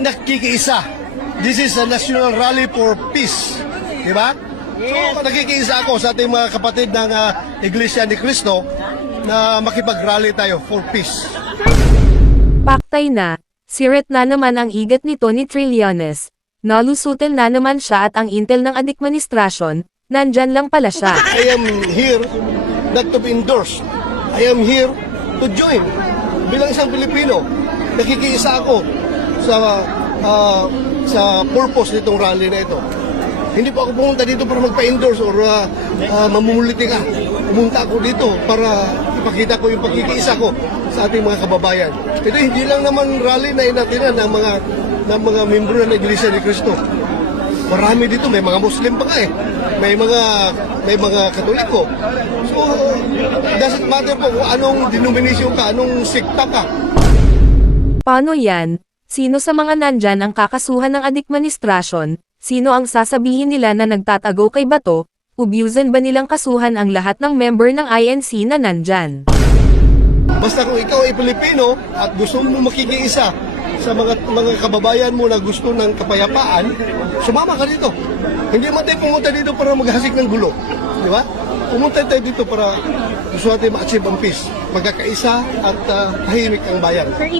nakikiisa. This is a national rally for peace. Di ba? So, nakikiisa ako sa ating mga kapatid ng Iglesia ni Cristo na makipag-rally tayo for peace. Paktay na, sirit na naman ang igat nito ni Trillanes. Nalusutin na naman siya at ang intel ng administrasyon, nandyan lang pala siya. I am here not to be endorsed. I am here to join. Bilang isang Pilipino, nakikiisa ako sa purpose nitong rally na ito. Hindi po ako pumunta dito para magpa-endorse or mamumuliti ka. Pumunta ako dito para ipakita ko yung pagkikiisa ko sa ating mga kababayan. Ito hindi lang naman rally na inatinan ng mga membro ng Iglesia ni Cristo. Marami dito, may mga Muslim pa nga eh. May mga Katoliko. So, it doesn't matter po kung anong denomination ka, anong sekta ka. Paano yan? Sino sa mga nandyan ang kakasuhan ng administrasyon? Sino ang sasabihin nila na nagtatago kay Bato? Ubusan ba nilang kasuhan ang lahat ng member ng INC na nandyan? Basta kung ikaw ay Pilipino at gusto mo makikiisa sa mga kababayan mo na gusto ng kapayapaan, sumama ka dito. Hindi man tayo pumunta dito para maghasik ng gulo. Di ba? Pumunta tayo dito para gusto natin ma-achieve ang peace. Magkakaisa at tahimik ang bayan.